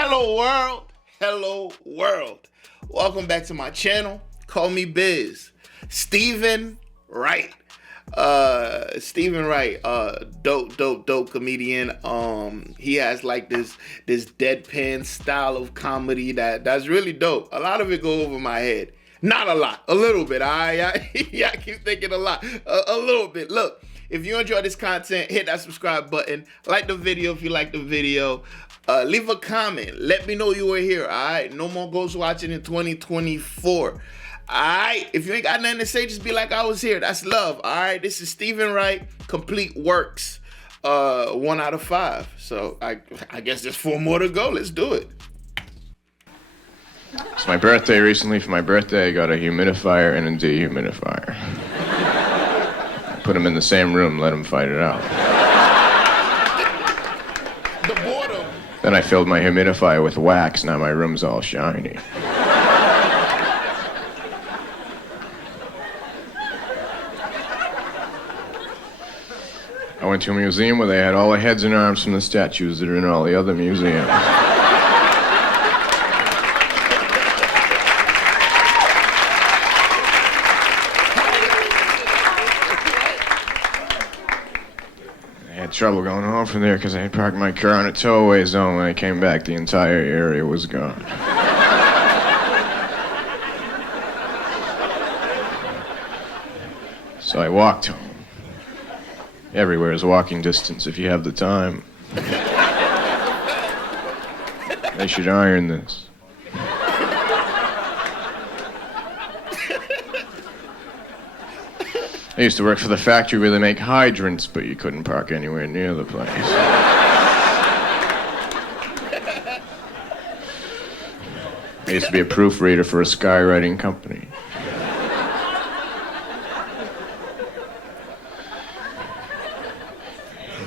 Hello world, hello world. Welcome back to my channel. Call me Biz. Stephen Wright. Stephen Wright, dope comedian. He has like this deadpan style of comedy that's really dope. A lot of it go over my head. Not a lot, a little bit. I keep thinking a lot, a little bit. Look, if you enjoy this content, hit that subscribe button. Like the video if you like the video. Leave a comment. Let me know you were here. All right, no more ghost watching in 2024. All right, if you ain't got nothing to say, just be like I was here. That's love. All right, this is Stephen Wright. Complete works. 1 out of 5. So I guess there's 4 more to go. Let's do it. It's my birthday recently. For my birthday, I got a humidifier and a dehumidifier. I put them in the same room, let them fight it out. The boredom. Then I filled my humidifier with wax. Now my room's all shiny. I went to a museum where they had all the heads and arms from the statues that are in all the other museums. I had trouble going home from there because I had parked my car in a tow-away zone. When I came back, the entire area was gone. So I walked home. Everywhere is walking distance if you have the time. They should iron this. I used to work for the factory where they make hydrants, but you couldn't park anywhere near the place. I used to be a proofreader for a skywriting company.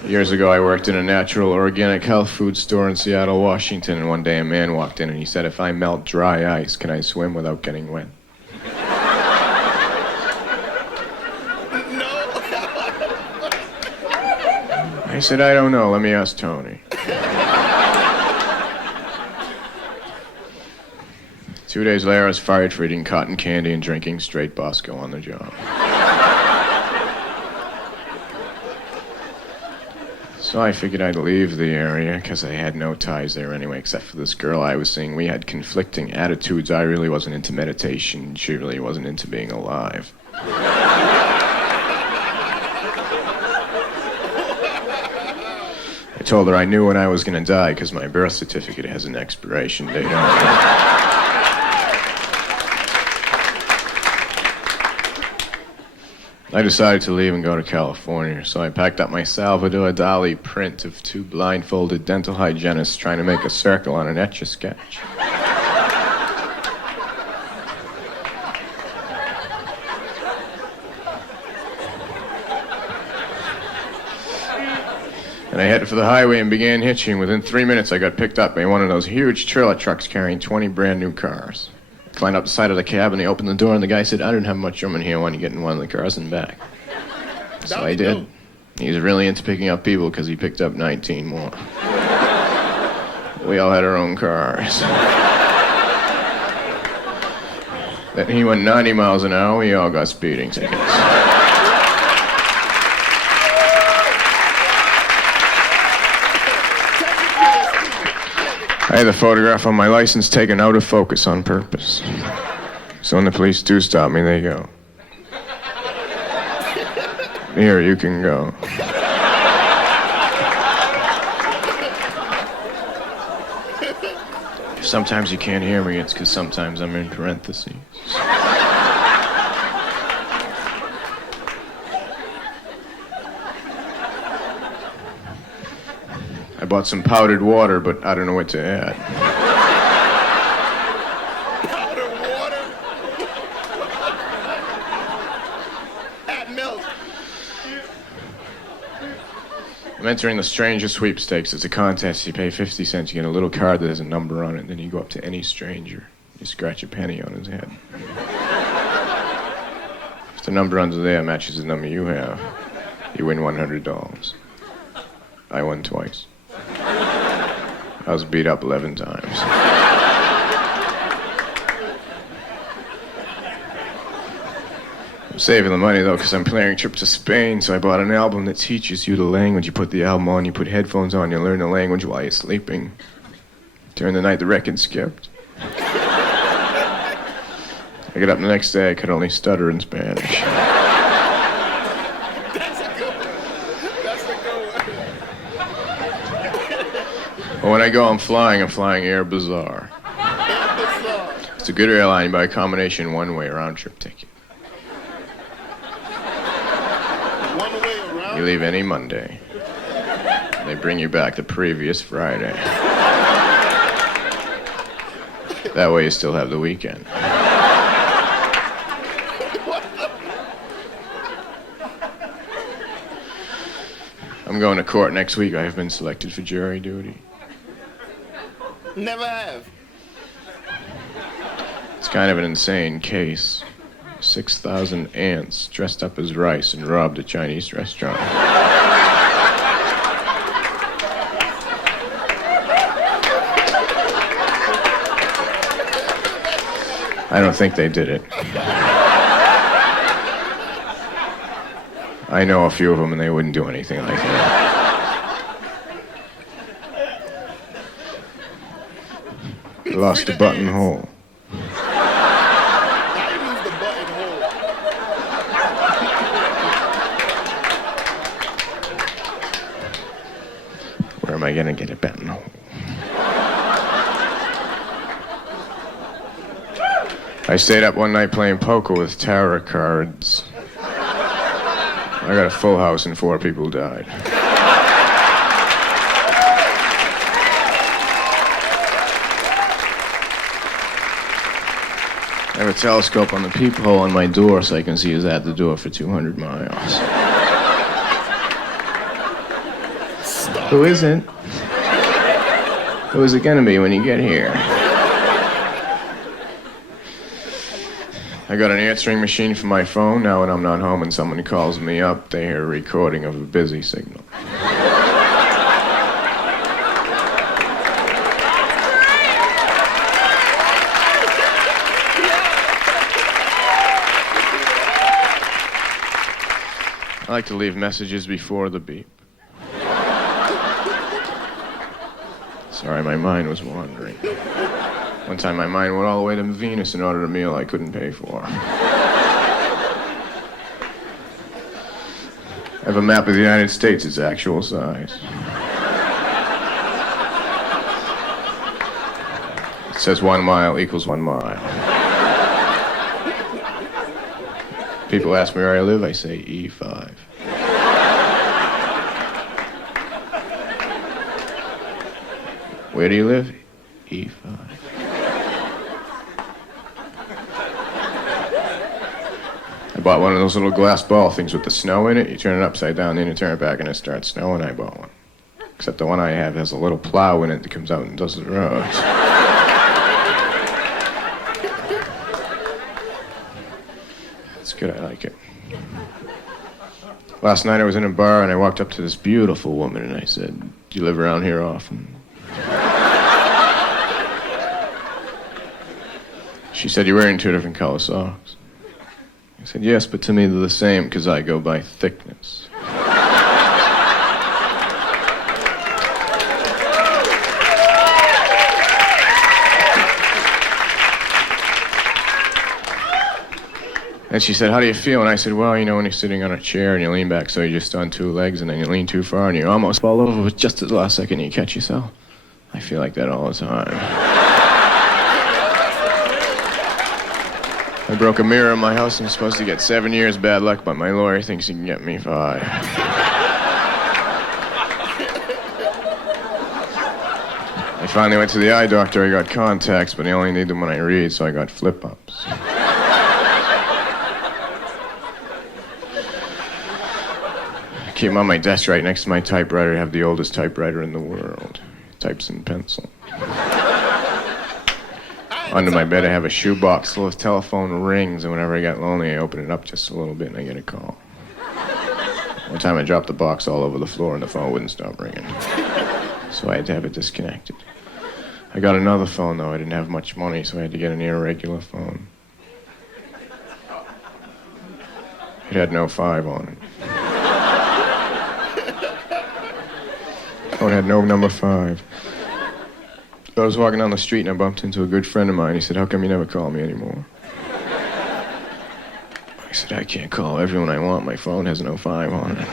Years ago, I worked in a natural organic health food store in Seattle, Washington, and one day a man walked in and he said, "If I melt dry ice, can I swim without getting wet?" I said, "I don't know. Let me ask Tony." 2 days later, I was fired for eating cotton candy and drinking straight Bosco on the job. So I figured I'd leave the area, because I had no ties there anyway, except for this girl I was seeing. We had conflicting attitudes. I really wasn't into meditation. She really wasn't into being alive. I told her I knew when I was going to die, because my birth certificate has an expiration date on it. I decided to leave and go to California, so I packed up my Salvador Dali print of 2 blindfolded dental hygienists trying to make a circle on an Etch-a-Sketch. And I headed for the highway and began hitching. Within 3 minutes, I got picked up by one of those huge trailer trucks carrying 20 brand new cars. I climbed up the side of the cab and they opened the door and the guy said, "I didn't have much room in here. Why don't you get in one of the cars and back?" So I did. He was really into picking up people because he picked up 19 more. We all had our own cars. Then he went 90 miles an hour. We all got speeding tickets. I had the photograph on my license taken out of focus on purpose. So when the police do stop me, they go, "Here, you can go." If sometimes you can't hear me, it's because sometimes I'm in parentheses. I bought some powdered water, but I don't know what to add. Powdered water? Add milk. I'm entering the Stranger Sweepstakes. It's a contest. You pay 50 cents. You get a little card that has a number on it. Then you go up to any stranger. You scratch a penny on his head. If the number under there matches the number you have, you win $100. I won twice. I was beat up 11 times. I'm saving the money, though, because I'm planning a trip to Spain, so I bought an album that teaches you the language. You put the album on, you put headphones on, you learn the language while you're sleeping. During the night, the record skipped. I get up the next day, I could only stutter in Spanish. That's a good one. That's a good one. But when I go, I'm flying Air Bazaar. It's a good airline. You buy a combination one-way round-trip ticket. One way around? You leave any Monday. They bring you back the previous Friday. That way you still have the weekend. I'm going to court next week. I have been selected for jury duty. Never have. It's kind of an insane case. 6,000 ants dressed up as rice and robbed a Chinese restaurant. I don't think they did it. I know a few of them, and they wouldn't do anything like that. Lost a buttonhole. I used the buttonhole. Where am I gonna get a buttonhole? I stayed up one night playing poker with tarot cards. I got a full house and 4 people died. I have a telescope on the peephole on my door so I can see who's at the door for 200 miles. Who isn't? Who is it gonna be when you get here? I got an answering machine for my phone. Now when I'm not home and someone calls me up, they hear a recording of a busy signal. I like to leave messages before the beep. Sorry, my mind was wandering. One time my mind went all the way to Venus and ordered a meal I couldn't pay for. I have a map of the United States, its actual size. It says 1 mile equals 1 mile. People ask me where I live, I say E5. Where do you live? E5. I bought one of those little glass ball things with the snow in it. You turn it upside down, then you turn it back and it starts snowing. I bought one. Except the one I have has a little plow in it that comes out and does the roads. It's good, I like it. Last night I was in a bar and I walked up to this beautiful woman and I said, "Do you live around here often?" She said, "You're wearing 2 different color socks." I said, "Yes, but to me they're the same because I go by thickness." And she said, "How do you feel?" And I said, "Well, you know, when you're sitting on a chair and you lean back so you're just on 2 legs and then you lean too far and you almost fall over, but just at the last second you catch yourself. I feel like that all the time." I broke a mirror in my house and I'm supposed to get 7 years bad luck, but my lawyer thinks he can get me 5. I finally went to the eye doctor. I got contacts, but I only need them when I read, so I got flip-ups. I keep them on my desk right next to my typewriter. I have the oldest typewriter in the world. It types in pencil. Under my bed, I have a shoebox full of telephone rings, and whenever I get lonely, I open it up just a little bit and I get a call. One time I dropped the box all over the floor and the phone wouldn't stop ringing. so I had to have it disconnected. I got another phone, though. I didn't have much money, so I had to get an irregular phone. It had no 5 on it. Phone had no number 5. I was walking down the street and I bumped into a good friend of mine. He said, "How come you never call me anymore?" I said, "I can't call everyone I want. My phone has no 5 on it."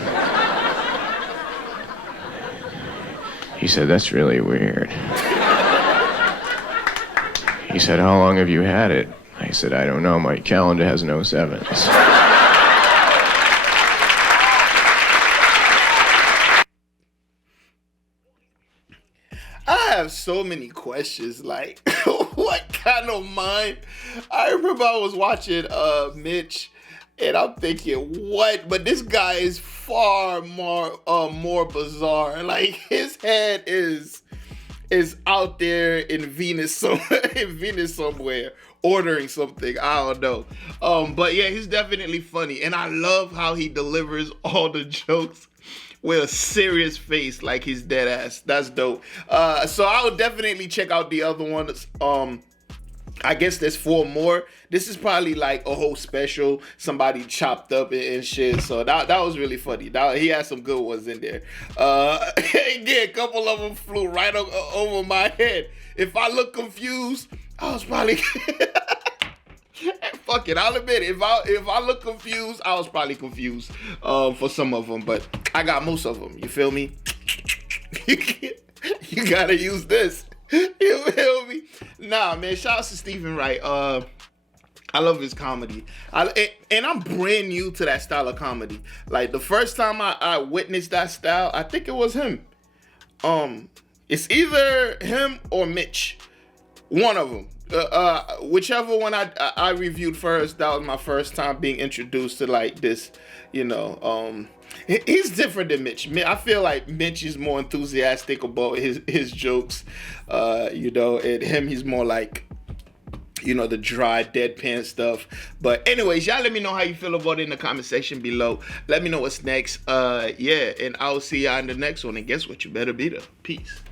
He said, "That's really weird." He said, "How long have you had it?" I said, "I don't know. My calendar has no 7s. I have so many questions. Like, what kind of mind? I remember I was watching Mitch, and I'm thinking, what? But this guy is far more bizarre. Like, his head is out there in Venus somewhere ordering something. I don't know. But yeah, he's definitely funny, and I love how he delivers all the jokes with a serious face, like he's dead ass. That's dope. So I would definitely check out the other ones. I guess there's 4 more. This is probably like a whole special, somebody chopped up and shit. So that was really funny. He had some good ones in there. Again, a couple of them flew right over my head. If I look confused, I was probably fuck it, I'll admit it. If I look confused, I was probably confused for some of them, but I got most of them. You feel me? You gotta use this. You feel me? Nah, man. Shout out to Stephen Wright. I love his comedy. And I'm brand new to that style of comedy. Like, the first time I witnessed that style, I think it was him. It's either him or Mitch. One of them. Whichever one I reviewed first, that was my first time being introduced to like this, you know. He's different than Mitch. I feel like Mitch is more enthusiastic about his jokes, you know, and him, he's more like, you know, the dry, deadpan stuff. But anyways, y'all let me know how you feel about it in the comment section below. Let me know what's next. Yeah, and I'll see y'all in the next one. And guess what? You better be there. Peace.